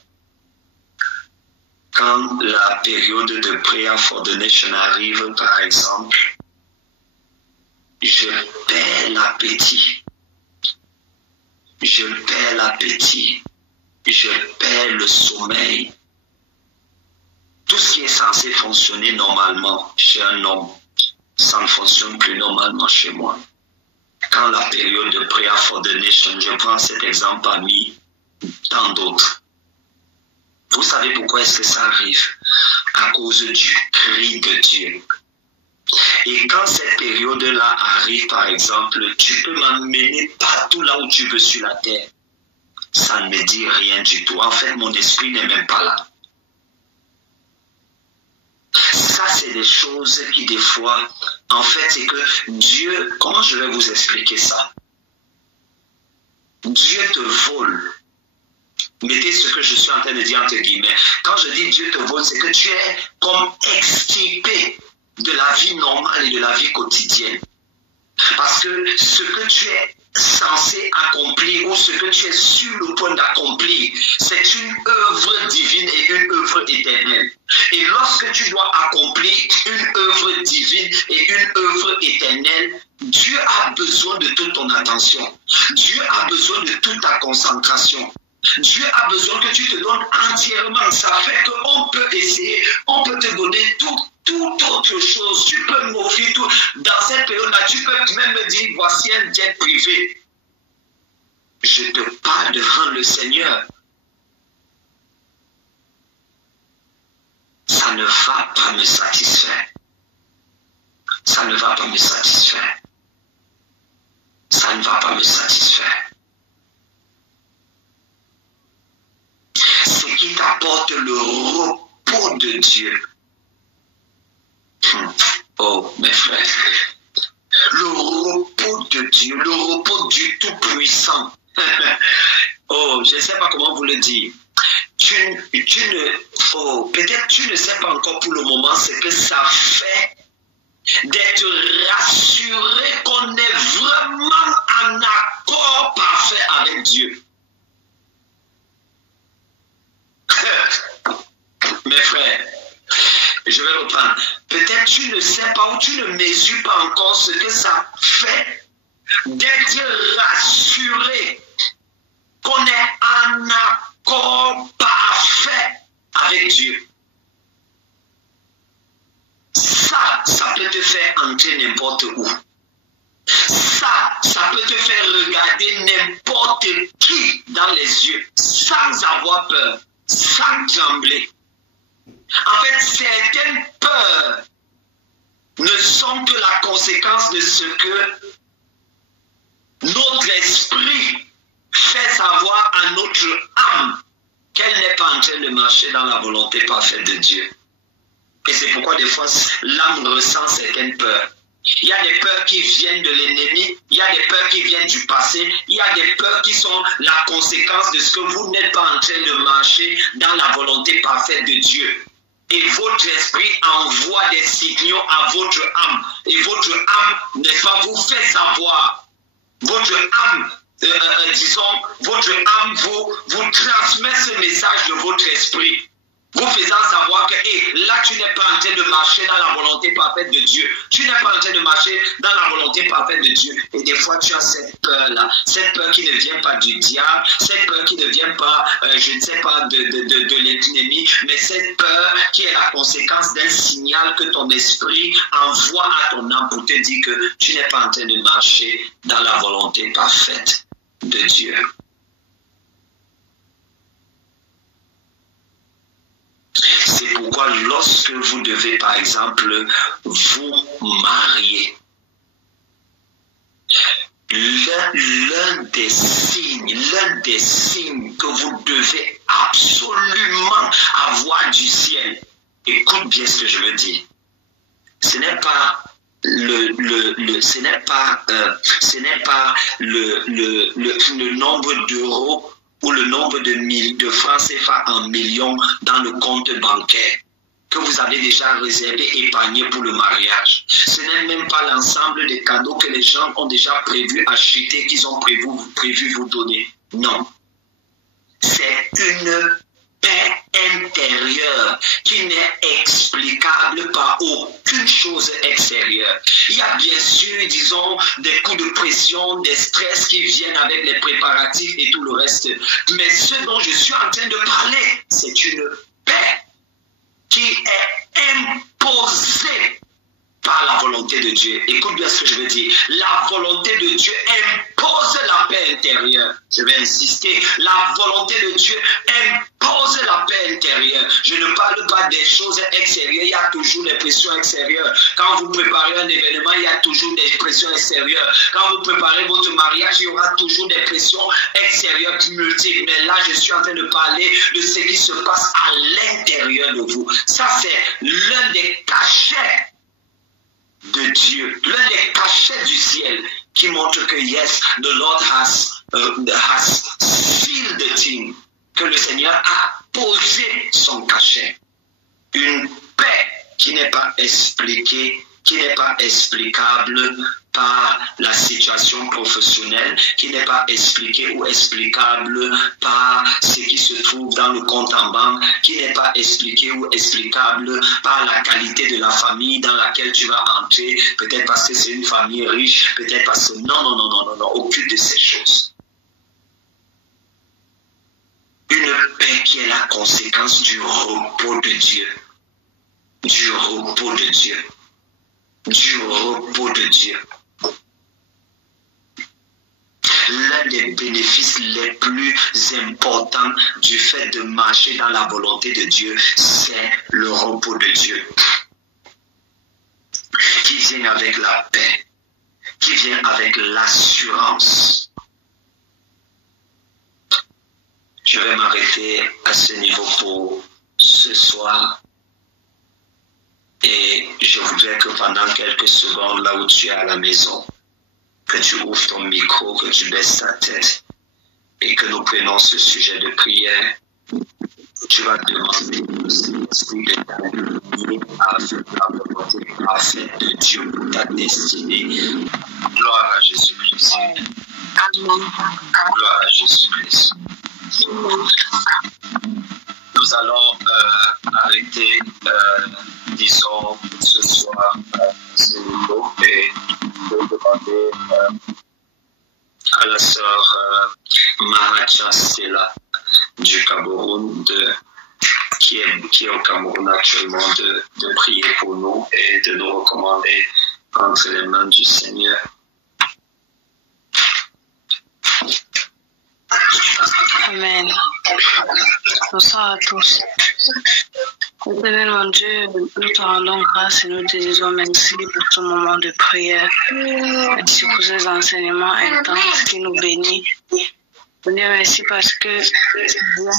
quand la période de Prayer for the Nation arrive, par exemple, je perds l'appétit. Je perds l'appétit. Je perds le sommeil. Tout ce qui est censé fonctionner normalement chez un homme, ça ne fonctionne plus normalement chez moi. Quand la période de Prayer for the Nation, je prends cet exemple parmi tant d'autres. Vous savez pourquoi est-ce que ça arrive? À cause du cri de Dieu. Et quand cette période-là arrive, par exemple, tu peux m'emmener partout là où tu veux sur la terre. Ça ne me dit rien du tout. En fait, mon esprit n'est même pas là. Ça, c'est des choses qui, des fois, en fait, c'est que Dieu, comment je vais vous expliquer ça? Dieu te vole. Mettez ce que je suis en train de dire entre guillemets. Quand je dis Dieu te vole, c'est que tu es comme extirpé de la vie normale et de la vie quotidienne. Parce que ce que tu es censé accomplir ou ce que tu es sur le point d'accomplir, c'est une œuvre divine et une œuvre éternelle. Et lorsque tu dois accomplir une œuvre divine et une œuvre éternelle, Dieu a besoin de toute ton attention. Dieu a besoin de toute ta concentration. Dieu a besoin que tu te donnes entièrement. Ça fait qu'on peut essayer, on peut te donner toute autre chose. Tu peux m'offrir tout. Dans cette période-là, tu peux même me dire, voici un jet privé. Je te parle devant le Seigneur. Ça ne va pas me satisfaire. Ça ne va pas me satisfaire. Ça ne va pas me satisfaire. Ce qui t'apporte le repos de Dieu. Oh, mes frères. Le repos de Dieu, le repos du Tout-Puissant. Oh, je ne sais pas comment vous le dire. Peut-être tu ne sais pas encore pour le moment ce que ça fait d'être rassuré qu'on est vraiment en accord parfait avec Dieu. Mes frères, je vais reprendre. Peut-être tu ne sais pas ou tu ne mesures pas encore ce que ça fait d'être rassuré qu'on est en accord parfait avec Dieu. Ça peut te faire entrer n'importe où. Ça peut te faire regarder n'importe qui dans les yeux sans avoir peur. sans trembler. En fait, certaines peurs ne sont que la conséquence de ce que notre esprit fait savoir à notre âme qu'elle n'est pas en train de marcher dans la volonté parfaite de Dieu. Et c'est pourquoi des fois, l'âme ressent certaines peurs. Il y a des peurs qui viennent de l'ennemi, il y a des peurs qui viennent du passé, il y a des peurs qui sont la conséquence de ce que vous n'êtes pas en train de marcher dans la volonté parfaite de Dieu. Et votre esprit envoie des signaux à votre âme. Et votre âme, n'est-ce pas, vous fait savoir. Votre âme, votre âme vous transmet ce message de votre esprit. Vous faisant savoir que là, tu n'es pas en train de marcher dans la volonté parfaite de Dieu. Tu n'es pas en train de marcher dans la volonté parfaite de Dieu. Et des fois, tu as cette peur-là. Cette peur qui ne vient pas du diable. Cette peur qui ne vient pas, je ne sais pas, de l'ennemi. Mais cette peur qui est la conséquence d'un signal que ton esprit envoie à ton âme pour te dire que tu n'es pas en train de marcher dans la volonté parfaite de Dieu. C'est pourquoi lorsque vous devez, par exemple, vous marier, l'un des signes que vous devez absolument avoir du ciel, écoute bien ce que je veux dire, ce n'est pas le nombre d'euros ou le nombre de francs CFA en millions dans le compte bancaire que vous avez déjà réservé, épargné pour le mariage. Ce n'est même pas l'ensemble des cadeaux que les gens ont déjà prévu acheter, qu'ils ont prévu vous donner. Non. C'est une paix intérieure qui n'est explicable par aucune chose extérieure. Il y a bien sûr, disons, des coups de pression, des stress qui viennent avec les préparatifs et tout le reste. Mais ce dont je suis en train de parler, c'est une paix qui est imposée par la volonté de Dieu. Écoute bien ce que je veux dire. La volonté de Dieu impose la paix intérieure. Je vais insister. La volonté de Dieu impose la paix intérieure. Je ne parle pas des choses extérieures. Il y a toujours des pressions extérieures. Quand vous préparez un événement, il y a toujours des pressions extérieures. Quand vous préparez votre mariage, il y aura toujours des pressions extérieures multiples. Mais là, je suis en train de parler de ce qui se passe à l'intérieur de vous. Ça, c'est l'un des cachets de Dieu, l'un des cachets du ciel qui montre que yes, the Lord has sealed the thing, que le Seigneur a posé son cachet. Une paix qui n'est pas expliquée, qui n'est pas explicable par la situation professionnelle, qui n'est pas expliquée ou explicable par ce qui se trouve dans le compte en banque, qui n'est pas expliquée ou explicable par la qualité de la famille dans laquelle tu vas entrer, peut-être parce que c'est une famille riche, peut-être parce que non, aucune de ces choses. Une paix qui est la conséquence du repos de Dieu. Du repos de Dieu. Du repos de Dieu. L'un des bénéfices les plus importants du fait de marcher dans la volonté de Dieu, c'est le repos de Dieu. Qui vient avec la paix, qui vient avec l'assurance. Je vais m'arrêter à ce niveau pour ce soir. Et je voudrais que pendant quelques secondes, là où tu es à la maison, que tu ouvres ton micro, que tu baisses ta tête et que nous prenons ce sujet de prière. Tu vas demander au Saint-Esprit de t'aligner avec la volonté parfaite de Dieu pour ta destinée. Gloire à Jésus-Christ. Gloire à Jésus-Christ. Nous allons arrêter, disons, ce soir ce niveau et demander à la sœur Mahacha Stella du Cameroun, qui est au Cameroun actuellement, de prier pour nous et de nous recommander entre les mains du Seigneur. Amen. Bonsoir à tous. Éternel mon Dieu, nous te rendons grâce et nous te disons merci pour ce moment de prière. Merci pour ces enseignements intenses qui nous bénissent. Seigneur, merci parce que tu viens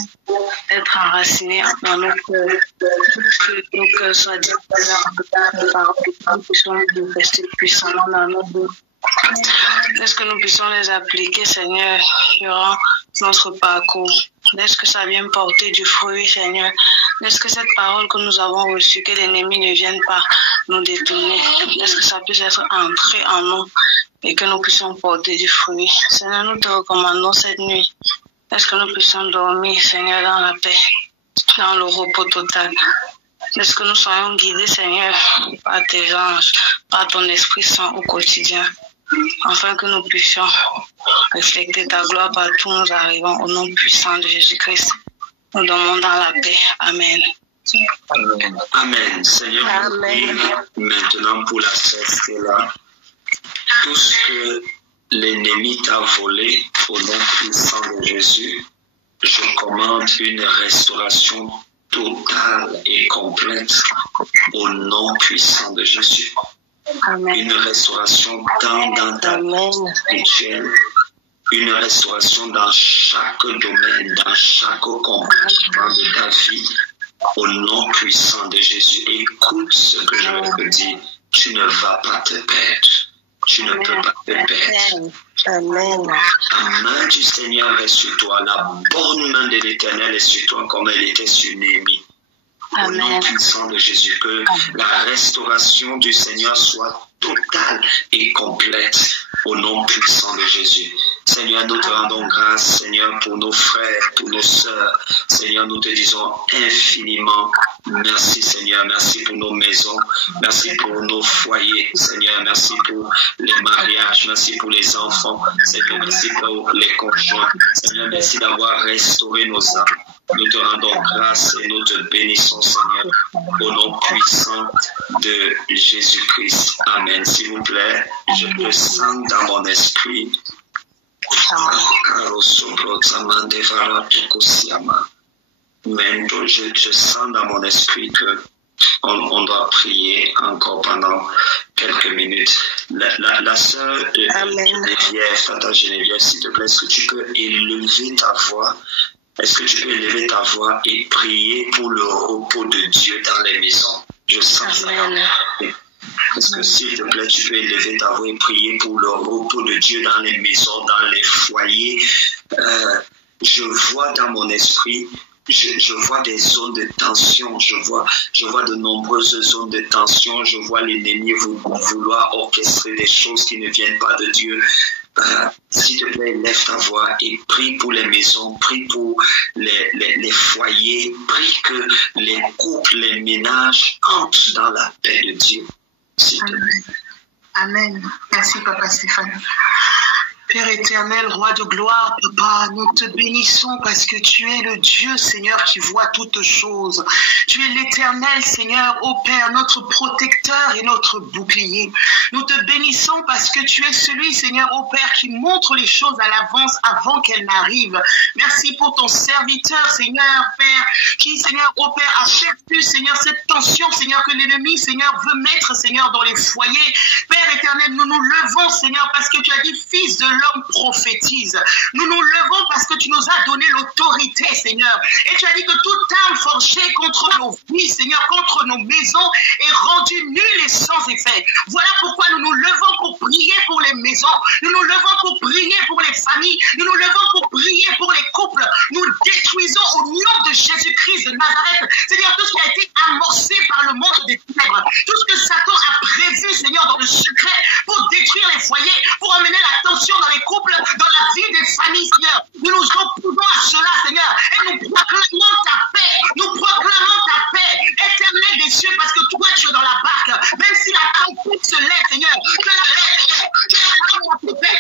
être enraciné dans nos cœurs. Que nos cœurs soient différents de paroles, que nous puissions manifester puissamment dans nos vies. Laisse que nous puissions les appliquer, Seigneur, durant notre parcours. Laisse que ça vienne porter du fruit, Seigneur. Laisse que cette parole que nous avons reçue, que l'ennemi ne vienne pas nous détourner. Laisse que ça puisse être entré en nous et que nous puissions porter du fruit. Seigneur, nous te recommandons cette nuit. Laisse que nous puissions dormir, Seigneur, dans la paix, dans le repos total. Laisse que nous soyons guidés, Seigneur, par tes anges, par ton Esprit Saint au quotidien, afin que nous puissions refléter ta gloire partout où nous arrivons, au nom puissant de Jésus-Christ. Nous dormons dans la paix. Amen. Amen. Amen. Seigneur, Amen. Maintenant pour la cesse qui est là, tout ce que l'ennemi t'a volé au nom puissant de Jésus, je commande une restauration totale et complète au nom puissant de Jésus. Amen. Une restauration tant dans ta vie spirituelle, une restauration dans chaque domaine, dans chaque comportement de ta vie, au nom puissant de Jésus. Écoute ce que je vais te dire. Tu ne vas pas te perdre. Tu ne peux pas te perdre. Amen. La main du Seigneur est sur toi. La bonne main de l'Éternel est sur toi comme elle était sur Néhémie. Au nom puissant de Jésus, que la restauration du Seigneur soit totale et complète. Au nom puissant de Jésus. Seigneur, nous te rendons grâce, Seigneur, pour nos frères, pour nos sœurs. Seigneur, nous te disons infiniment merci, Seigneur. Merci pour nos maisons. Merci pour nos foyers, Seigneur. Merci pour les mariages. Merci pour les enfants. Seigneur, merci pour les conjoints. Seigneur, merci d'avoir restauré nos âmes. Nous te rendons grâce et nous te bénissons, Seigneur, au nom puissant de Jésus-Christ. Amen. S'il vous plaît, je le sens dans mon esprit. Je sens dans mon esprit que on doit prier encore pendant quelques minutes. La sœur Geneviève, Tata Geneviève, s'il te plaît, est-ce que tu peux élever ta voix? Est-ce que tu peux élever ta voix et prier pour le repos de Dieu dans les maisons? Je sens ça. Est-ce que s'il te plaît, tu peux élever ta voix et prier pour le repos de Dieu dans les maisons, dans les foyers? Je vois dans mon esprit, je vois des zones de tension, je vois de nombreuses zones de tension, je vois l'ennemi vouloir orchestrer des choses qui ne viennent pas de Dieu. S'il te plaît, lève ta voix et prie pour les maisons, prie pour les foyers, prie que les couples, les ménages entrent dans la paix de Dieu. S'il te plaît. Amen. Merci, Papa Stéphane. Père éternel, roi de gloire, Papa, nous te bénissons parce que tu es le Dieu, Seigneur, qui voit toutes choses. Tu es l'éternel, Seigneur, ô Père, notre protecteur et notre bouclier. Nous te bénissons parce que tu es celui, Seigneur, ô Père, qui montre les choses à l'avance avant qu'elles n'arrivent. Merci pour ton serviteur, Seigneur, Père, qui, Seigneur, ô Père, a perdu, Seigneur, cette tension, Seigneur, que l'ennemi, Seigneur, veut mettre, Seigneur, dans les foyers. Père éternel, nous nous levons, Seigneur, parce que tu as dit, fils de l'homme prophétise. Nous nous levons parce que tu nous as donné l'autorité, Seigneur. Et tu as dit que toute arme forgée contre nos vies, Seigneur, contre nos maisons, est rendue nulle et sans effet. Voilà pourquoi nous nous levons pour prier pour les maisons. Nous nous levons pour prier pour les familles. Nous nous levons pour prier pour les couples. Nous détruisons au nom de Jésus-Christ de Nazareth, Seigneur, tout ce qui a été amorcé par le monde des ténèbres, tout ce que Satan a prévu, Seigneur, dans le secret, pour détruire les foyers, pour amener la tension dans les couples, dans la vie des familles, Seigneur. Nous nous opposons à cela, Seigneur, et nous proclamons ta paix. Nous proclamons ta paix, éternelle des cieux, parce que toi, tu es dans la barque. Même si la tempête se lève, Seigneur, que la paix,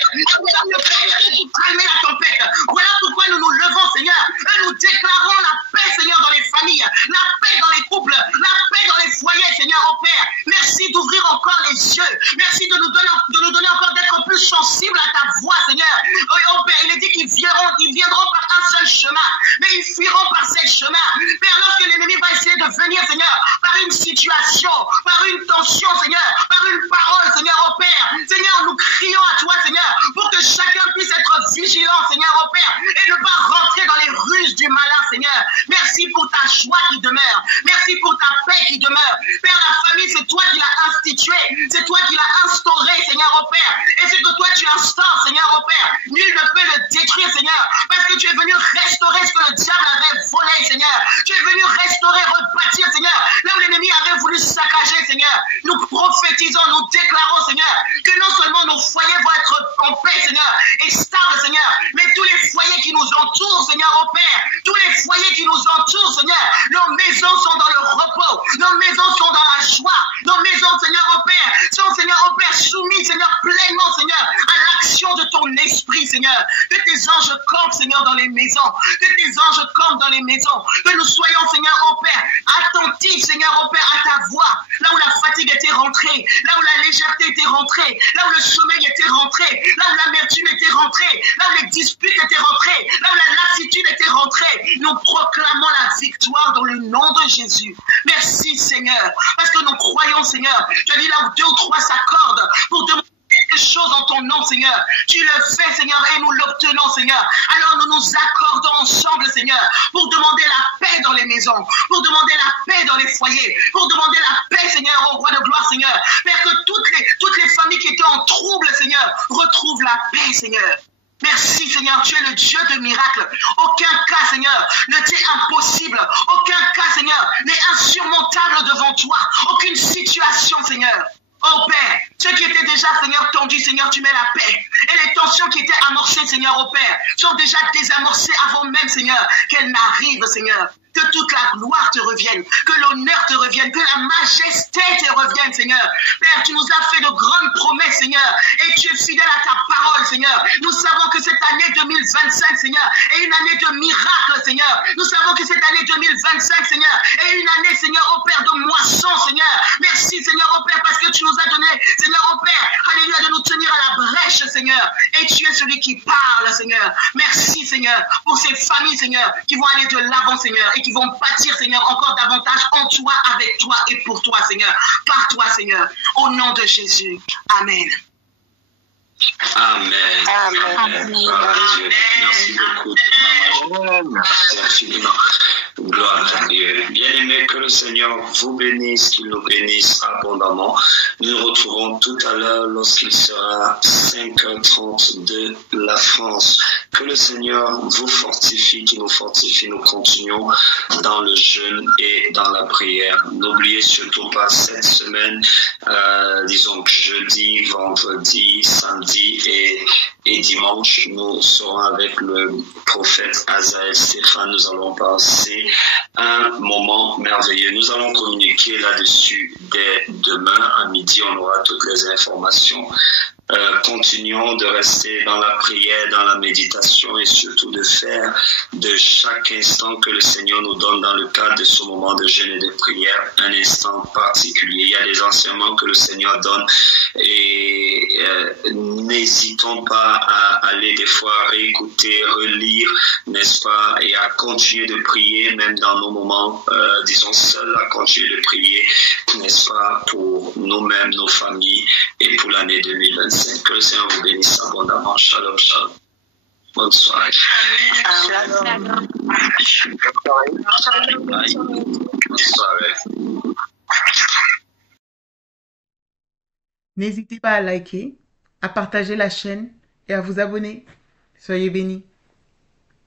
calmer la tempête. Voilà pourquoi nous nous levons, Seigneur, et nous déclarons la paix, Seigneur, dans les familles, la paix dans les couples, la paix dans les foyers, Seigneur, oh Père. Merci d'ouvrir encore les yeux. Merci de nous donner encore d'être plus chanceux sensibles à ta voix, Seigneur. Oh Père, il est dit qu'ils viendront par un seul chemin, mais ils fuiront par seul chemin. Père, lorsque l'ennemi va essayer de venir, Seigneur, par une situation, par une tension, Seigneur, par une parole, Seigneur, oh Père, Seigneur, nous crions à toi, Seigneur, pour que chacun puisse être vigilant, Seigneur, oh Père, et ne pas rentrer dans les ruses du malin, Seigneur. Merci pour ta joie qui demeure. Merci pour ta paix qui demeure. Père, la famille, c'est toi qui l'as instituée. C'est toi qui l'as instaurée, Seigneur, oh Père. Et c'est que toi, tu instaures, Seigneur, oh Père. Nul ne peut le détruire, Seigneur, parce que tu es venu restaurer ce que le diable avait volé, Seigneur. Tu es venu restaurer, rebâtir, Seigneur, là où l'ennemi avait voulu saccager, Seigneur. Nous prophétisons, nous déclarons, Seigneur, que non seulement nos foyers vont être en paix, Seigneur, et stables, Seigneur, mais tous les foyers qui nous entourent, Seigneur, oh Père, tous les foyers qui nous entourent, Seigneur, nos maisons sont dans le repos, nos maisons sont dans la joie, nos maisons, Seigneur, oh Père, sont, Seigneur, oh Père, soumises, Seigneur, pleinement, Seigneur, à l'action de ton esprit, Seigneur. Que tes anges campent, Seigneur, dans les maisons, que tes anges campent dans les maisons, que nous soyons, Seigneur, oh Père, attentifs, Seigneur, oh Père, à ta voix, là où la fatigue était rentrée, là où la légèreté était rentrée, là où le sommeil était rentré, là où l'amertume était rentrée, là où les disputes étaient rentrées, là où la lassitude était rentrée. Nous proclamons la victoire dans le nom de Jésus. Merci, Seigneur, parce que nous croyons, Seigneur. Tu as dit là où 2 ou 3 s'accordent pour demander quelque chose en ton nom, Seigneur. Tu le fais, Seigneur, et nous l'obtenons, Seigneur. Alors nous nous accordons ensemble, Seigneur, pour demander la paix dans les maisons, pour demander la paix dans les foyers, pour demander la paix, Seigneur, au roi de gloire, Seigneur. Père, que toutes les familles qui étaient en trouble, Seigneur, retrouvent la paix, Seigneur. Merci, Seigneur, tu es le Dieu de miracles. Aucun cas, Seigneur, ne t'est impossible. Aucun cas, Seigneur, n'est insurmontable devant toi. Aucune situation, Seigneur. Oh Père, ceux qui étaient déjà, Seigneur, tendus, Seigneur, tu mets la paix. Et les tensions qui étaient amorcées, Seigneur, oh Père, sont déjà désamorcées avant même, Seigneur, qu'elles n'arrivent, Seigneur. Que toute la gloire te revienne, que l'honneur te revienne, que la majesté te revienne, Seigneur. Père, tu nous as fait de grandes promesses, Seigneur, et tu es fidèle à ta parole, Seigneur. Nous savons que cette année 2025, Seigneur, est une année de miracles, Seigneur. Nous savons que cette année 2025, Seigneur, est une année, Seigneur, oh Père, de moisson, Seigneur. Merci, Seigneur, oh Père, parce que tu nous as donné, Seigneur, oh Père, alléluia, de nous tenir à la brèche, Seigneur. Et tu es celui qui parle, Seigneur. Merci, Seigneur, pour ces familles, Seigneur, qui vont aller de l'avant, Seigneur, et qui vont bâtir, Seigneur, encore davantage en toi, avec toi et pour toi, Seigneur, par toi, Seigneur, au nom de Jésus. Amen. Amen. Amen. Amen. Merci beaucoup. Merci infiniment. Gloire à Dieu. Bien-aimés, que le Seigneur vous bénisse, qu'il nous bénisse abondamment. Nous nous retrouvons tout à l'heure lorsqu'il sera 5h30 de la France. Que le Seigneur vous fortifie, qu'il nous fortifie. Nous continuons dans le jeûne et dans la prière. N'oubliez surtout pas cette semaine, disons que jeudi, vendredi, samedi et dimanche, nous serons avec le prophète Azaël Stéphane. Nous allons passer un moment merveilleux. Nous allons communiquer là-dessus dès demain à midi. On aura toutes les informations. Continuons de rester dans la prière, dans la méditation et surtout de faire de chaque instant que le Seigneur nous donne dans le cadre de ce moment de jeûne et de prière un instant particulier. Il y a des enseignements que le Seigneur donne et n'hésitons pas à aller des fois réécouter, relire, n'est-ce pas, et à continuer de prier, même dans nos moments, disons seuls, à continuer de prier, n'est-ce pas, pour nous-mêmes, nos familles et pour l'année 2025. Que le Seigneur vous bénisse abondamment. Shalom, shalom. Bonne soirée. Shalom. Bonne soirée. N'hésitez pas à liker, à partager la chaîne et à vous abonner. Soyez bénis.